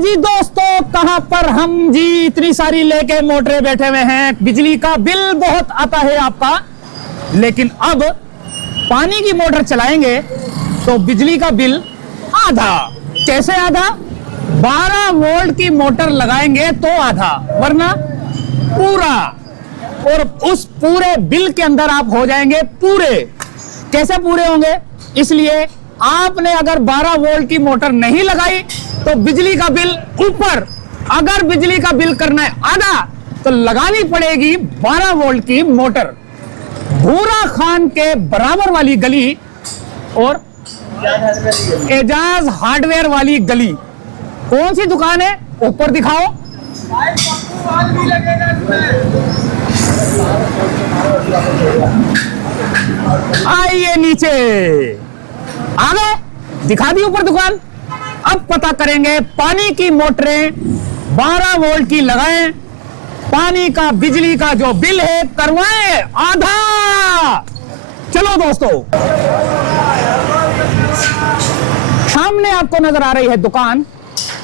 जी दोस्तों, कहां पर हम जी इतनी सारी लेके मोटरें बैठे हुए हैं। बिजली का बिल बहुत आता है आपका, लेकिन अब पानी की मोटर चलाएंगे तो बिजली का बिल आधा। कैसे आधा? 12 वोल्ट की मोटर लगाएंगे तो आधा, वरना पूरा। और उस पूरे बिल के अंदर आप हो जाएंगे पूरे। कैसे पूरे होंगे? इसलिए आपने अगर 12 वोल्ट की मोटर नहीं लगाई तो बिजली का बिल ऊपर। अगर बिजली का बिल करना है आधा तो लगानी पड़ेगी 12 वोल्ट की मोटर। भूरा खान के बराबर वाली गली और एजाज हार्डवेयर वाली गली, कौन सी दुकान है? ऊपर दिखाओ। आइए नीचे आ गए, दिखा दी ऊपर दुकान। अब पता करेंगे पानी की मोटरें 12 वोल्ट की लगाएं, पानी का बिजली का जो बिल है करवाएं आधा। चलो दोस्तों, सामने आपको नजर आ रही है दुकान,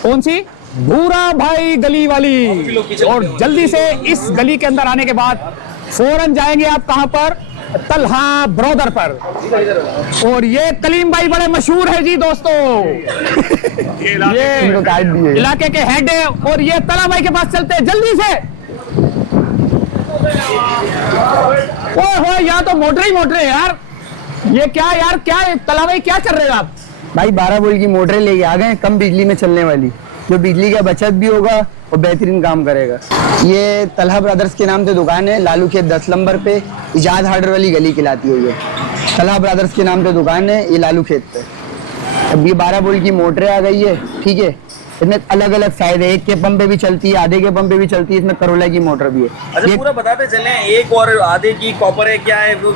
कौन सी? भूरा भाई गली वाली। और जल्दी से इस गली के अंदर आने के बाद फौरन जाएंगे आप कहां पर? तलहा ब्रोदर पर। और ये कलीम भाई बड़े मशहूर है जी दोस्तों। ये इलाके के हेड है। और ये तला भाई के पास चलते हैं जल्दी से। ओहो, यहाँ तो मोटर ही मोटर है यार। ये क्या यार, क्या तला भाई क्या कर रहे हो आप? भाई 12 वोल्ट की मोटरें लेके आ गए, कम बिजली में चलने वाली, जो बिजली का बचत भी होगा और बेहतरीन काम करेगा। ये तलहा ब्रदर्स के नाम से दुकान है, लालू खेत 10 नंबर पे, इजाद हार्डवेयर वाली गली कहलाती है। ये तलहा ब्रदर्स के नाम से दुकान है, ये लालू खेत पे। अब ये 12 वोल्ट की मोटरें आ गई है, ठीक है। इसमें अलग अलग साइज है, एक के पंप पे भी चलती है, आधे के पंप पे भी चलती है। इसमें करोला की मोटर भी है। अच्छा, पूरा बताते चले, एक और आधे की कॉपर है, क्या है वो?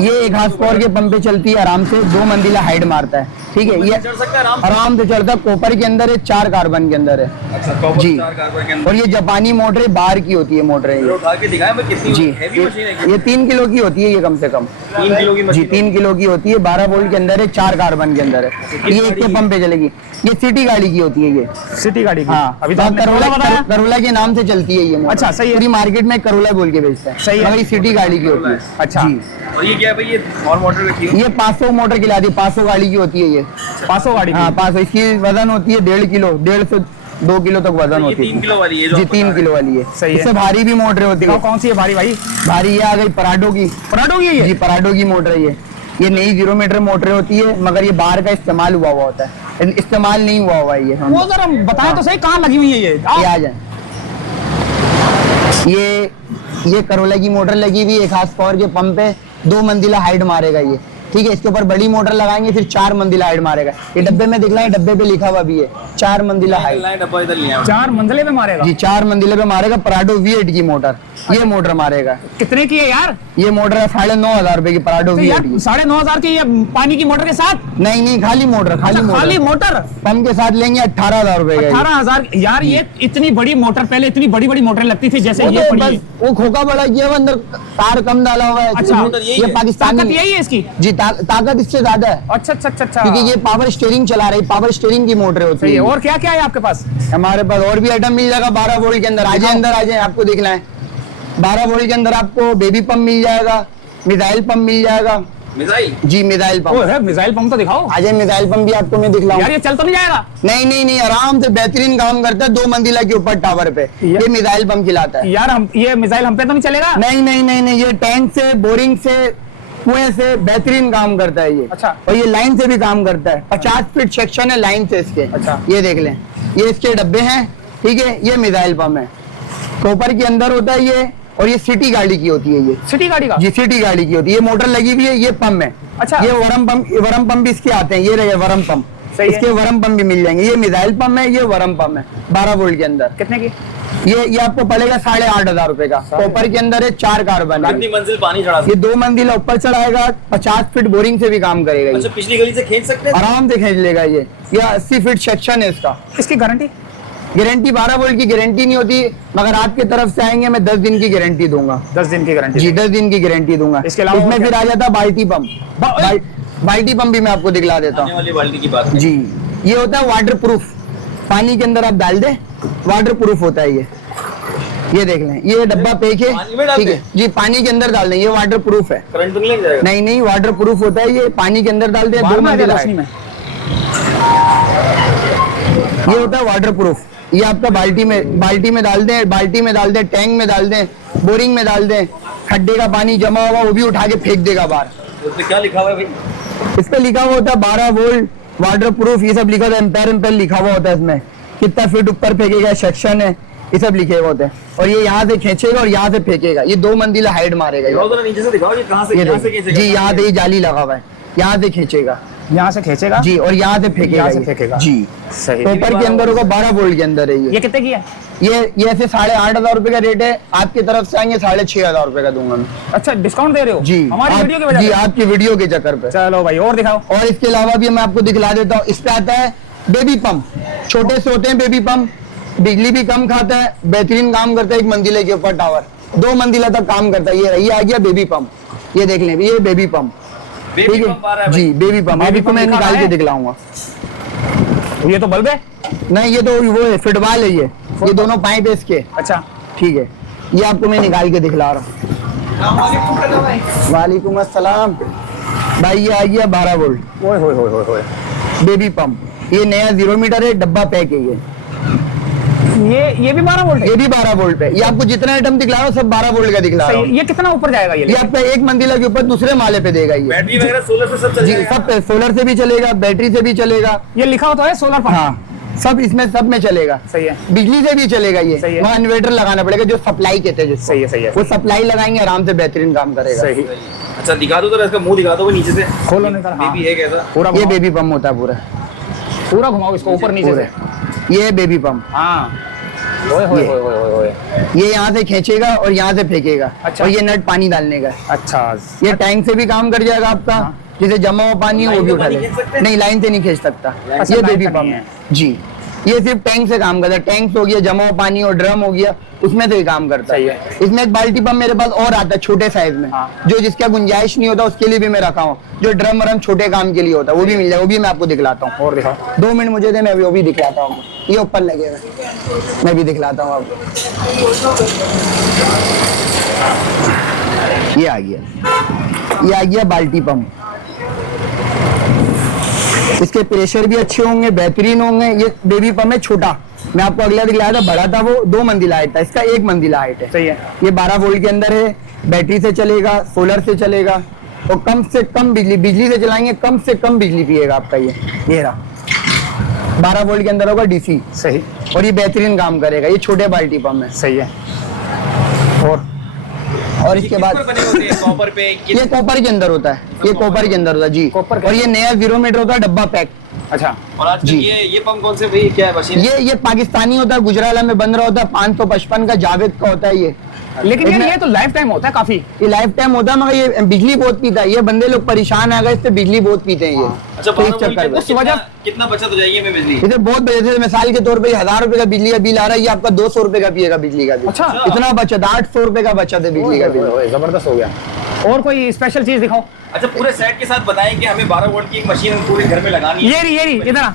ये 1 हाथ पावर के पंप पे चलती है, आराम से 2 मंजिला हाइट मारता है, ठीक है। ये चढ़ सकता है आराम से चढ़ता है। कॉपर के अंदर है, 4 कार्बन के अंदर है। अच्छा, कॉपर जी। 4 कार्बन के अंदर। और ये जापानी मोटरें बाहर की होती है मोटरें। उठा के दिखाएं भाई, कितनी जी, हेवी मशीन है? ये 3 किलो की होती है, ये कम से कम 3 किलो की जी मशीन। 3 किलो की होती है। 12 वोल्ट के अंदर है, 4 कार्बन के अंदर है। ये एक के पंप पे चलेगी। ये सिटी गाड़ी की होती है। ये सिटी गाड़ी की? हाँ, अभी तो आपने करोला बताया। करोला के नाम से चलती है ये मोटर। अच्छा, सही है। पूरी मार्केट में करोला बोल के बेचता है। सही है। मगर ये सिटी गाड़ी की होती है। अच्छा जी। और ये क्या है भाई? ये और मोटर रखी है? ये 500 मोटर खिलाती है, 500 गाड़ी की होती है ये। 500 गाड़ी की? हाँ, 500। इसकी वजन होती है 1.5 किलो, 1.5 से 2 किलो तक वजन ये होती 3 है। किलो वाली है जो जी, आप 3 बता किलो वाली है। सही है। इससे भारी भी मोटरें होती है। कौन सी है भारी भाई? भारी ये आ गई पराडो की। पराठों की है जी, पराडो की मोटर है ये नई 0 मीटर मोटर होती है, मगर ये बाहर का इस्तेमाल हुआ हुआ होता है, इस्तेमाल नहीं हुआ हुआ है ये। वो जरा बताया तो सही, कहाँ लगी हुई है ये? आ जाए। ये करोला की मोटर लगी हुई, 1 हाथ पावर के पंप पे, 2 मंजिला हाइट मारेगा ये, ठीक है। इसके ऊपर बड़ी मोटर लगाएंगे, फिर 4 मंजिला हाइट मारेगा। ये डब्बे में दिखला है, डब्बे पे लिखा हुआ भी है 4 मंजिला हाइट। लाइन डब्बा इधर लिया है। 4 मंजिले में मारेगा? जी, 4 मंजिले पे मारेगा। पराडो V8 की मोटर, ये मोटर मारेगा। कितने की है यार? ये मोटर है 9,500 रुपए की, पराडो तो V8 यार की। 9,500 की ये पानी की मोटर के साथ? नहीं, खाली मोटर, खाली मोटर पंप के साथ लेंगे 18,000 रुपए का। 18,000? यार ये इतनी बड़ी मोटर, पहले इतनी बड़ी बड़ी मोटर लगती थी जैसे वो ये तो पड़ी बस है। वो खोखा बड़ा किया हुआ, अंदर तार कम डाला हुआ है। अच्छा, ये पाकिस्तानी ताकत यही है इसकी? जी, ताकत इससे ज्यादा है, अच्छा अच्छा अच्छा अच्छा। क्योंकि ये पावर स्टीयरिंग चला रही, पावर स्टीयरिंग की मोटर होती सही है। है। और क्या क्या है आपके पास? हमारे पास और भी आइटम मिल जाएगा 12 वोल्ट के अंदर। आजे अंदर आ जाए, आपको दिखना है। 12 वोल्ट के अंदर आपको बेबी पंप मिल जाएगा, मिसाइल पंप मिल जाएगा। मिसाइल? जी, मिसाइल पंप। है मिसाइल पंप तो दिखाओ। आ जाए, मिसाइल पंप भी आपको मैं दिखलाऊं। यार ये चल तो नहीं जाएगा? नहीं, आराम से बेहतरीन काम करता है। 2 मंजिला के ऊपर टावर पे ये मिसाइल पंप खिलाता है। यार हम ये मिसाइल हम पे तो नहीं चलेगा? नहीं, ये टैंक से, बोरिंग से, कुएं से बेहतरीन काम करता है ये। अच्छा। और ये लाइन से भी काम करता है। 50 फीट सेक्शन है लाइन से इसके। अच्छा। ये देख लें, ये इसके डब्बे हैं, ठीक है। ये मिसाइल पंप है, कॉपर के अंदर होता है ये। और ये सिटी गाड़ी की होती है ये। सिटी गाड़ी का? जी, सिटी गाड़ी की होती है। ये मोटर लगी हुई है, ये पंप है। अच्छा। ये वरम पंप भी इसके आते हैं। ये रहे वरम पंप, सही है। इसके वरम पंप भी मिल जाएंगे। ये मिसाइल पंप है, ये वरम पंप है 12 वोल्ट के अंदर। कितने की? ये आपको पड़ेगा 8,500 रुपए का। कॉपर के अंदर है, 4 कार्बन है। कितनी मंजिल पानी चढ़ा सकते? ये 2 मंजिला ऊपर चढ़ाएगा, 50 फीट बोरिंग से भी काम करेगा ये। अच्छा, पिछली गली से खींच सकते हैं? आराम से खींच लेगा ये। 80 फीट सेक्शन है इसका। इसकी गारंटी? गारंटी 12 वोल्ट की गारंटी नहीं होती, मगर आपके तरफ से आएंगे मैं 10 दिन की गारंटी दूंगा। 10 दिन की गारंटी? जी, 10 दिन की गारंटी दूंगा। इसके अलावा इसमें क्या? फिर आ जाता बाल्टी पंप। बाल्टी पंप भी मैं आपको दिखला देता आने हूँ। वाली बाल्टी की बात है। जी, ये होता है वाटर प्रूफ। पानी के अंदर आप डाल दे, वाटर प्रूफ होता है ये देख लें, ये डब्बा पैक है, पानी में डाल ठीक दें? है जी, पानी के अंदर डाल दें, ये वाटर प्रूफ है। करंट तो नहीं लग जाएगा? नहीं नहीं, वाटर प्रूफ होता है ये, पानी के अंदर डाल दे, बाहर 2 में आ मंजिला जाएगा है। में। ये होता है वाटर प्रूफ। ये आपका बाल्टी में डाल दें, टैंक में डाल दें, बोरिंग में डाल दें, खड्डे का पानी जमा होगा वो भी उठा के फेंक देगा बाहर। उस पे क्या लिखा हुआ है भाई? इस पे लिखा हुआ होता है 12 वोल्ट वाटर प्रूफ, ये सब लिखा होता है, एम्पेयर लिखा हुआ होता है इसमें, कितना फीट ऊपर फेंकेगा, सेक्शन है, ये सब लिखे हुए होते हैं। और ये यहाँ से खींचेगा और यहाँ से फेंकेगा, ये 2 मंजिला हाइट मारेगा ये। दिखाओ तो नीचे से दिखाओ, ये कहाँ से ये यहाँ से देखिए कैसे? जी, यहाँ से जाली लगा हुआ है, यहाँ से खींचेगा यहाँ से खींचेगा जी, और यहाँ से फेंकेगा यहाँ से ये। फेंकेगा। जी सही। पेपर के अंदर होगा, 12 वोल्ट के अंदर है ये कितने की है? ये ऐसे 8,500 रुपए का रेट है, आपकी तरफ से आएंगे 6,500 रुपए का दूंगा मैं। अच्छा डिस्काउंट दे रहे हो जी हमारी वीडियो की वजह जी, से? आपकी वीडियो के चक्कर पे। चलो भाई और दिखाओ। और इसके अलावा भी मैं आपको दिखला देता हूँ, इस पे आता है बेबी पंप, छोटे से होते हैं बेबी पंप, बिजली भी कम खाता है, बेहतरीन काम करता है, 1 मंजिले के ऊपर टावर, 2 मंजिला तक काम करता है। ये आ गया बेबी पंप, ये देख लें, ये बेबी पंप, बेबी ठीक पंप आ रहा है है जी, भाई। Baby pump. बेबी अभी तो पंप मैं दिखा निकाल रहा के है? दिखलाऊंगा। ये तो बल्ब है। नहीं, ये तो वो है, फुटबॉल है ये दोनों पाइप है इसके, अच्छा ठीक है, ये आपको मैं निकाल के दिखला रहा हूँ। वालेकुम अस्सलाम भाई, ये आ गया 12 वोल्ट ओए होए होए होए होए। बेबी पंप, ये नया 0 मीटर है, डब्बा पैक है ये भी 12 वोल्ट है। ये भी 12 वोल्ट पे। ये आपको जितना आइटम दिखला रहा हूँ सब 12 वोल्ट का दिखला रहा हूँ। सही। ये कितना ऊपर जाएगा ये आपका 1 मंजिला के ऊपर दूसरे माले पे देगा ये। बैटरी वगैरह सोलर से सब चल जी, जाएगा? सब पे, सोलर से भी चलेगा, बैटरी से भी चलेगा, ये लिखा होता है सोलर पंप। हाँ सब इसमें, सब में चलेगा। सही है। बिजली से भी चलेगा ये, सही है। वहाँ इन्वर्टर लगाना पड़ेगा, जो सप्लाई कहते हैं जिसको। सही है, सही है। वो सप्लाई लगाएंगे, आराम से बेहतरीन काम करेगा। सही। अच्छा दिखा दो तो, इसका मुंह दिखा दो वो नीचे से, खोलो नहीं सर। हाँ। बेबी है कैसा? पूरा ये घुमाओ। बेबी पंप होता है पूरा, पूरा घुमाओ इसको ऊपर नीचे से। ये है बेबी पंप। हाँ ओए होए ये। होए होए होए। ये यहाँ से खींचेगा और यहाँ से फेंकेगा। अच्छा। और ये नट पानी डालने का है। अच्छा ये टैंक से भी काम कर जाएगा आपका, जिसे जमा हुआ पानी है वो भी लाइन से उठा पानी ले। खींच सकते हैं? नहीं, लाइन से नहीं खींच सकता। अच्छा, ये लाइन बेबी का पंप नहीं है है। जी, ये सिर्फ टैंक से काम करता है, टैंक हो गया, जमा हुआ पानी और ड्रम हो गया, उसमें से ही काम करता सही है। है। इसमें एक बाल्टी पंप मेरे पास और आता है छोटे साइज में, हाँ। जो जिसका गुंजाइश नहीं होता उसके लिए भी मैं रखा हूँ, जो ड्रम वरम छोटे काम के लिए होता है वो भी मिल जाएगा, वो भी मैं आपको दिखलाता हूँ। और दिखाओ। 2 मिनट मुझे दे, मैं वो भी दिखलाता हूँ। ये ऊपर लगे हुए, मैं भी दिखलाता हूँ आपको। ये आ गया बाल्टी पंप। इसके प्रेशर भी अच्छे होंगे, बेहतरीन होंगे। ये बेबी पंप है छोटा, मैं आपको अगला दिखलाया था, बड़ा था वो 2 मंजिला हाइट था, इसका 1 मंजिला हाइट है। सही है। ये 12 वोल्ट के अंदर है, बैटरी से चलेगा, सोलर से चलेगा, और कम से कम बिजली से चलाएंगे, कम से कम बिजली पिएगा आपका ये रहा। 12 वोल्ट के अंदर होगा डीसी, सही। और ये बेहतरीन काम करेगा। ये छोटे बाल्टी पंप है। सही है। और इसके बाद किस पर बने होते हैं? कॉपर पे? ये कॉपर के अंदर होता है, ये कॉपर के अंदर होता है जी। कॉपर के और ये नया 0 मीटर होता है, डब्बा पैक। अच्छा और आजकल जी। ये पंप कौन से भाई, क्या है मशीन? ये पाकिस्तानी होता है, गुजराला में बन रहा होता है, 555 का जावेद का होता है ये। लेकिन यार इसमें- ये तो लाइफ टाइम होता है काफी। ये लाइफ टाइम होता है, मगर ये बिजली बहुत पीता है। ये बंदे लोग परेशान आ गए, इससे बिजली बहुत पीते हैं ये। अच्छा तो इस 12 वोल्ट चक्कर के में अंदर कितना बचत हो जाएगी हमें बिजली? इसे बहुत बजे, मिसाल के तौर पे 1000 रुपए का बिजली का बिल आ रहा है, ये आपका 200 रुपए का पिएगा बिजली का बिल। अच्छा। इतना बचत, 800 रुपए का बचत है बिजली का बिल। जबरदस्त हो गया। और कोई स्पेशल चीज दिखाओ। अच्छा पूरे सेट के साथ बताएं कि हमें 12 वोल्ट की एक मशीन पूरे घर में लगानी है। ये रही इधर आ।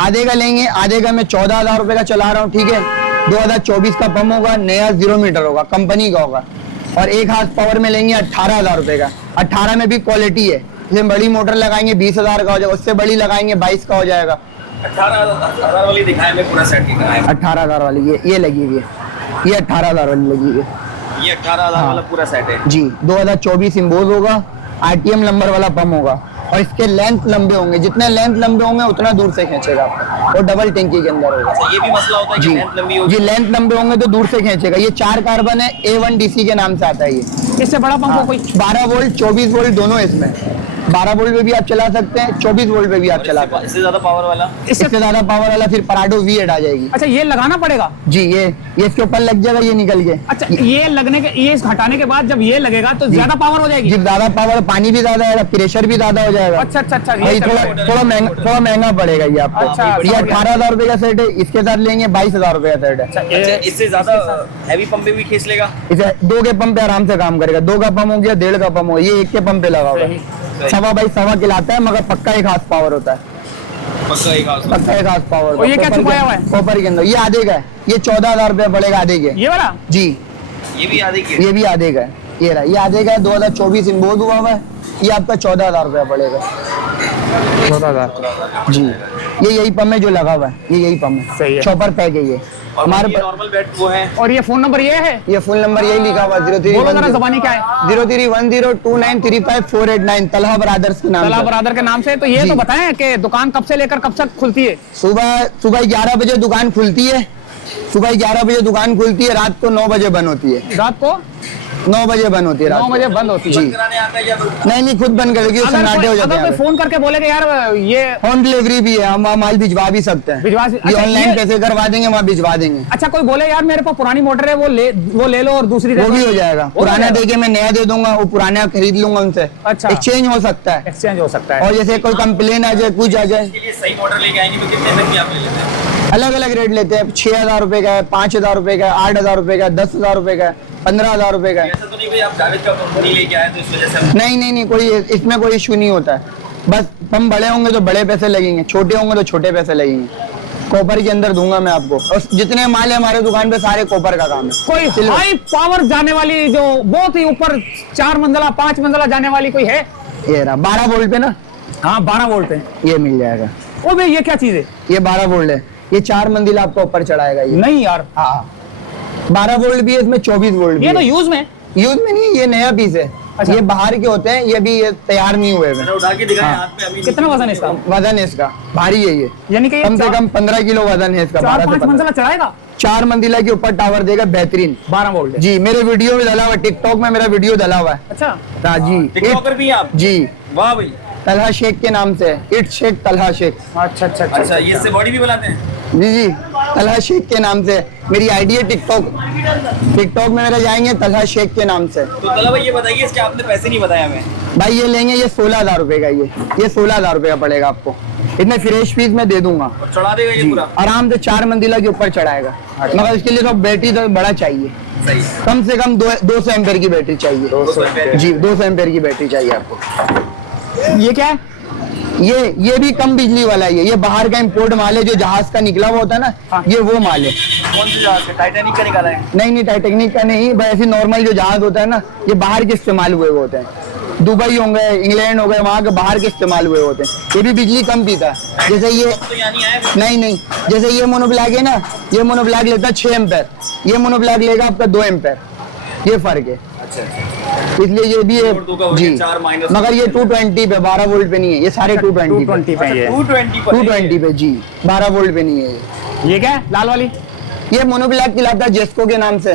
आधे का लेंगे, आधे का मैं 14,000 रुपए का चला रहा हूँ, ठीक है। 2024 का पंप होगा, नया 0 मीटर होगा, कंपनी का होगा। और 1 हाथ पावर में लेंगे 18,000 रुपए का। 18 में भी क्वालिटी है, जैसे बड़ी मोटर लगाएंगे 20,000 का हो जाएगा, उससे बड़ी लगाएंगे 22 का हो जाएगा। 18,000 वाली दिखाएं, हमें पूरा सेट कितना है? 18,000 वाली ये लगी हुई है, ये 18,000 वाली लगी हुई है ये 18,000 वाला पूरा सेट है जी। 2024 इम्बोज होगा, आरटीएम नंबर वाला पंप होगा, और इसके लेंथ लंबे होंगे, जितने लेंथ लंबे होंगे उतना दूर से खींचेगा आपको, और डबल टंकी के अंदर होगा। अच्छा ये भी मसला होता है कि जी लेंथ लंबी होगी? जी, लेंथ लंबे होंगे तो दूर से खींचेगा। ये 4 कार्बन है, A1 DC के नाम से आता है ये। इससे बड़ा पंप हो कोई? 12 वोल्ट 24 वोल्ट दोनों इसमें, 12 वोल्ट पे भी आप चला सकते हैं, 24 वोल्ट पे भी आप चला सकते हैं। इससे ज्यादा पावर वाला? इससे इससे ज्यादा पावर वाला फिर पराडो V8 आ जाएगी अच्छा ये लगाना पड़ेगा? जी। ये इसके ऊपर लग जाएगा, ये निकल के। अच्छा ये लगने के, ये हटाने के बाद जब ये लगेगा तो ज्यादा पावर हो जाएगी? जी ज्यादा पावर, पानी भी ज्यादा आएगा, प्रेशर भी ज्यादा हो जाएगा। अच्छा अच्छा अच्छा। भाई ये थोड़ा महंगा पड़ेगा ये आपको। अच्छा, ये समझ गया। 18,000 रुपए का सेट है, इसके साथ लेंगे 22,000 रुपए का सेट है। अच्छा इससे ज्यादा हैवी पंप पे भी खींच लेगा? इसे 2 के पंप पे आराम से काम करेगा। 2 का पंप हो गया, 1.5 का पंप हो गया, ये 1 के पंप पे लगा हुआ सही, है। 1.25 किलाता है, मगर पक्का 1 हाथ पावर होता है। पक्का एक हाउस पक्का एक हाथ पावर और ये क्या छुपाया हुआ है? कॉपर के अंदर ये आधे का है, ये 14,000 रुपया पड़ेगा आधे के। ये वाला जी ये भी आधे की ये भी आधे का है, ये रहा, ये आधे का है, 2024 इम्पोर्ट हुआ हुआ है, ये आपका 14,000 रुपया पड़ेगा। 14,000 जी ये यही पम्प है जो लगा हुआ है, ये यही पम्प है, सही है। चॉपर पैक है ये और हमारे ये नॉर्मल बेड वो है। और ये फोन नंबर ये है? ये फुल नंबर यही लिखा हुआ है, बोलो जरा जबानी क्या है? 0310293548 तलहा ब्रदर्स के नाम तला से। बरादर के नाम से। तो ये जी। तो बताएं कि दुकान कब से लेकर कब तक खुलती है? सुबह 11 बजे दुकान खुलती है, सुबह 11 बजे दुकान खुलती है, रात को 9 बजे बंद होती है, रात को 9 बजे बंद होती है, 9 रात बजे बंद होती है। जी। बंद कराने आता है क्या? नहीं खुद बंद करेगी, उससे नाटे हो जाते अगर कोई हैं। फोन करके बोलेगा यार ये होम डिलीवरी भी है, हम वहाँ माल भिजवा भी सकते हैं, भिजवा ये अच्छा, ऑनलाइन ये- पैसे करवा देंगे, वहाँ भिजवा देंगे, अच्छा कोई बोले यार मेरे पास पुरानी मोटर है वो ले लो और दूसरी दे वो दो। भी हो जाएगा। वो भी पुराना हो दे के मैं नया दे दूंगा, वो पुराना खरीद लूंगा उनसे, अच्छा। एक्सचेंज हो सकता है। एक्सचेंज हो सकता है। और जैसे कोई कंप्लेन आ जाए, कुछ आ जाए, इसके लिए सही मोटर लेके आएंगे तो कितने तक की आप ले लेते हैं? अलग अलग रेट लेते हैं, 6,000 रुपए का है, 5,000 रुपए का है, 8,000 रुपए का है, 10,000 रुपए का है, 15,000 रुपए का है। ऐसा तो नहीं भाई आप जावेद का कंपनी लेके आए तो इस वजह से हम- नहीं कोई इसमें कोई इशू नहीं होता है, बस हम बड़े होंगे तो बड़े पैसे लगेंगे, छोटे होंगे तो छोटे पैसे लगेंगे। कॉपर के अंदर दूंगा मैं आपको, और जितने माल है हमारे दुकान पे सारे कॉपर का काम है। कोई सिल्वर। हाई पावर जाने वाली जो बहुत ही ऊपर 4 मंजिला 5 मंजिला जाने वाली कोई है? ये रहा 12 वोल्ट पे ना, हाँ 12 वोल्ट है। ये मिल जाएगा। ओ भाई ये क्या चीज है? ये 12 वोल्ट है, ये 4 मंजिल आपको ऊपर चढ़ाएगा ये। नहीं यार हाँ 12 वोल्ट भी है, इसमें 24 वोल्ट भी ये तो है। यूज में यूज में नहीं, ये नया पीस है। अच्छा। ये बाहर के होते हैं, ये भी ये तैयार नहीं हुए मैंने हुए। उठा के दिखाया हाँ। हाथ पे अभी कितना वजन है इसका? वजन है इसका भारी है, ये यानी कि ये कम से चार- कम 15 किलो वजन है इसका। 12 से 4-5 15। मंजिला चढ़ाएगा? 4 मंजिला के ऊपर टावर देगा, बेहतरीन। 12 वोल्ट है। जी मेरे वीडियो में डला हुआ है, टिकटॉक में मेरा वीडियो डला हुआ है। अच्छा हाँ जी टिकटॉकर भी हैं आप? जी वाह भाई। तलहा शेख के नाम से है, इट शेख तलहा शेख। अच्छा अच्छा अच्छा ये इससे बॉडी भी बनाते हैं? जी तलहा शेख के नाम से मेरी आईडी है टिकटॉक में मेरा जाएंगे तलहा शेख के नाम से। तो तला भाई ये बताइए इसके आपने पैसे नहीं बताया हमें। भाई ये लेंगे, ये 16,000 रुपए का, ये 16,000 रुपए का पड़ेगा आपको, इतने फ्रेश पीस में दे दूंगा। और चढ़ा देगा ये पूरा? आराम से 4 मंजिला के ऊपर चढ़ाएगा, मगर इसके लिए तो बैटरी तो बड़ा चाहिए, सही। कम से कम 200 एम्पेयर की बैटरी चाहिए। 200 एम्पेयर। जी 200 एम्पेयर की बैटरी चाहिए आपको। ये क्या है? ये भी कम बिजली वाला है, ये बाहर का इंपोर्ट माल है, जो जहाज का निकला हुआ होता है ना, हाँ। ये वो माल है। कौन सी जहाज से? टाइटैनिक का निकाला है? नहीं टाइटेनिक का नहीं, बस ऐसे नॉर्मल जो जहाज होता है ना, ये बाहर के इस्तेमाल हुए होते हैं। दुबई हो गए, इंग्लैंड हो गए, वहाँ के बाहर के इस्तेमाल हुए होते हैं। ये भी बिजली कम पीता है। जैसे ये तो यहाँ नहीं आए? नहीं जैसे ये मोनोब्लैक है ना, ये मोनोब्लैक लेता है 6 एम्पेयर, ये मोनोब्लैक लेगा आपका 2 एम्पेयर, ये फर्क है। अच्छा इसलिए ये भी है और दो का हो जी, गया, 4 माइनस। मगर ये 220 पे 12 वोल्ट पे नहीं है, ये सारे 220 पे 220 पे है ये। 220 पर 220 पे जी, 12 वोल्ट पे नहीं है ये। ये क्या है लाल वाली? ये मोनोब्लैक खिलाता है जेस्को के नाम से,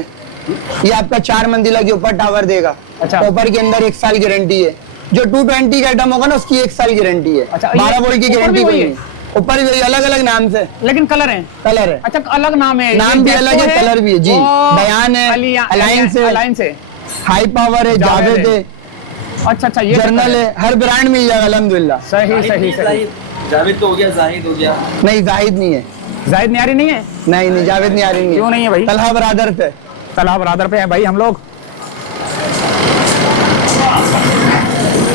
ये आपका 4 मंजिला के ऊपर टावर देगा। अच्छा। कॉपर के अंदर 1 साल गारंटी है, जो 220 का आइटम होगा ना उसकी 1 साल गारंटी है। अच्छा, ये 12 वोल्ट की ऊपर भी गारंटी वही कोई है? नहीं, ऊपर भी अलग अलग नाम से लेकिन कलर है? कलर है, अच्छा अलग नाम है? नाम भी ये अलग है, Jasco कलर भी है जी। वो बयान है, अलायंस है, अलायंस है। हाई पावर है, जावेद जावेद है। है, अच्छा ये जर्नल है, हर ब्रांड मिल जाएगा अल्हम्दुलिल्लाह। सही। जावेद तो हो गया, जाहिद हो गया। नहीं जाहिद नहीं है, जाहिद न्यारी नहीं है? नहीं जावेद नहीं आ रही, क्यों नहीं है भाई? तलहा ब्रदर से। तला बरादर पे है भाई हम लोग।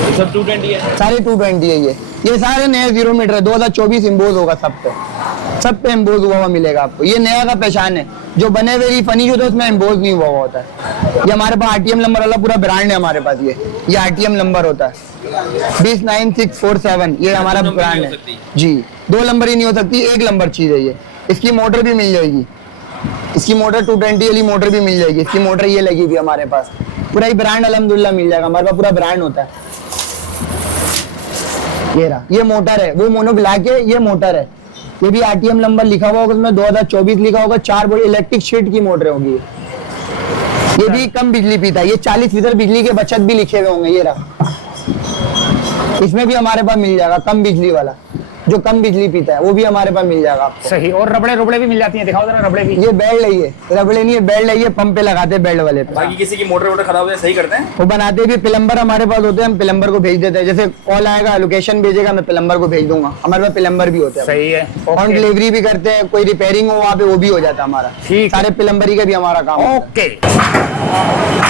ये सब 220 है? सारे 220 है ये सारे नए 0 मीटर है, 2024 इम्पोज होगा सब पे इम्पोज हुआ मिलेगा आपको। ये नया का पहचान है, जो बने हुए फनी जो होता है उसमें इम्पोज नहीं हुआ होता है। ये हमारे पास RTM नंबर वाला पूरा ब्रांड है हमारे पास, ये RTM नंबर होता है 209,647, ये हमारा नंबर ब्रांड नहीं है हो सकती। जी। 2 नंबर ही नहीं हो सकती, 1 नंबर चीज है ये। इसकी मोटर भी मिल जाएगी, इसकी मोटर 220 वाली मोटर भी मिल जाएगी, इसकी मोटर ये लगी हुई हमारे पास, पूरा ही ब्रांड अल्हम्दुलिल्लाह मिल जाएगा, हमारे पास पूरा ब्रांड होता है। ये रहा, ये मोटर है, वो मोनो ब्लैक है, ये मोटर है, ये भी RTM नंबर लिखा हुआ होगा उसमें, 2024 लिखा होगा। 4 बड़ी इलेक्ट्रिक शीट की मोटर होगी ये भी कम बिजली पीता है, ये 40% बिजली के बचत भी लिखे हुए होंगे। ये रहा, इसमें भी हमारे पास मिल जाएगा कम बिजली वाला, जो कम बिजली पीता है वो भी हमारे पास मिल जाएगा आपको। सही। और रबड़े भी मिल जाती हैं? दिखाओ जरा रबड़े भी। ये बेल्ट है, ये रबड़े नहीं है, बेल्ट है, ये पंप पे लगाते हैं बेल्ट वाले पे। बाकी किसी की मोटर वोटर खराब हो जाए सही करते हैं? वो बनाते भी, प्लम्बर हमारे पास होते हैं, हम प्लम्बर को भेज देते हैं। जैसे कॉल आएगा, लोकेशन भेजेगा, मैं प्लम्बर को भेज दूंगा, हमारे पास प्लम्बर भी होते हैं। सही है। होम डिलीवरी भी करते हैं, कोई रिपेयरिंग हो वहाँ पे वो भी हो जाता है हमारा। ठीक है। सारे प्लम्बरी का भी हमारा काम है। ओके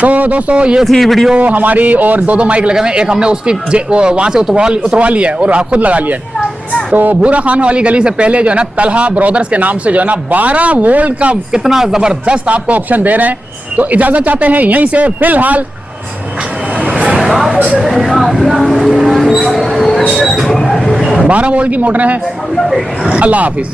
तो दोस्तों ये थी वीडियो हमारी, और 2 माइक लगे हुए, एक हमने उसकी वहां से उतरवा लिया है और खुद लगा लिया है। तो भूरा खान वाली गली से पहले जो है ना तलहा ब्रदर्स के नाम से जो है ना 12 वोल्ट का कितना जबरदस्त आपको ऑप्शन दे रहे हैं। तो इजाजत चाहते हैं यहीं से फिलहाल। 12 वोल्ट की मोटरें हैं। अल्लाह हाफिज।